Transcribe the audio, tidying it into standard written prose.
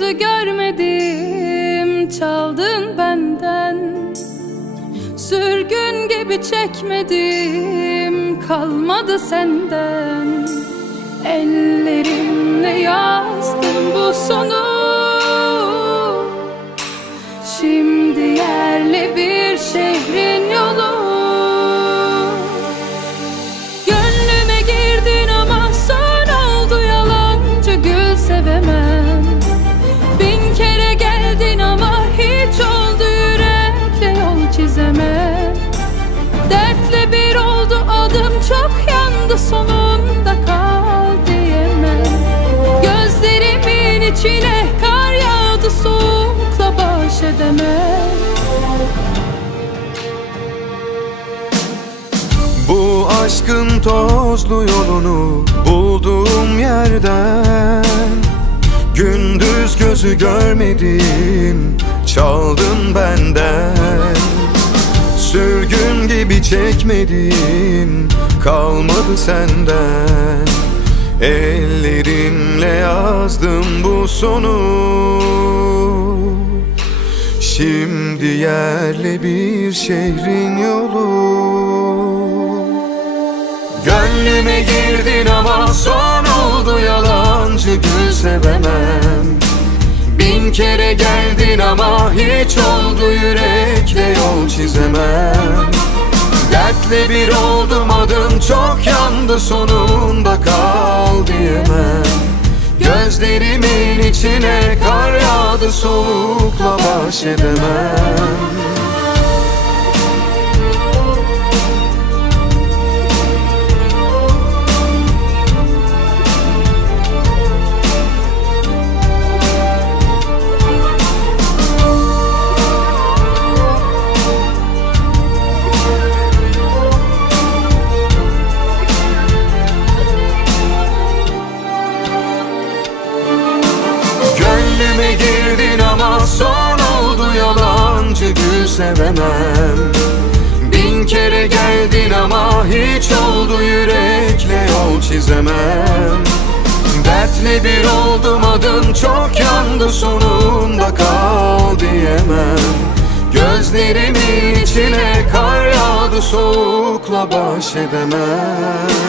gözü görmedim, çaldın benden. Sürgün gibi çekmedim, kalmadı senden. Ellerimle yazdım bu sonu, şimdi yerli bir şehrin yolu. Gönlüme girdin ama son oldu yalancı, gül sevemem. Bin kere geldin ama hiç oldu yürekle yol çizemem. Dertle bir oldu adım, çok yandı sonunda kal diyemem. Gözlerimin içine kar yağdı, soğukla baş edemem. Bu aşkın tozlu yolunu bulduğum yerden, gündüz gözü görmedim, çaldın benden. Sürgün gibi çekmedim, kalmadı senden. Ellerimle yazdım bu sonu, şimdi yerli bir şehrin yolu. Gönlüme girdin ama son oldu yalancı, gül sevemem. Bin kere geldin ama hiç oldu yürekle yol çizemem. Dertle bir oldum adım, çok yandı sonunda kal diyemem. Gözlerimin içine kar yağdı, soğukla baş edemem. Gönlüme girdin ama son oldu yalancı, gül sevemem. Bin kere geldin ama hiç oldu yürekle yol çizemem. Dertle bir oldum adım, çok yandı sonunda kal diyemem. Gözlerimin içine kar yağdı, soğukla baş edemem.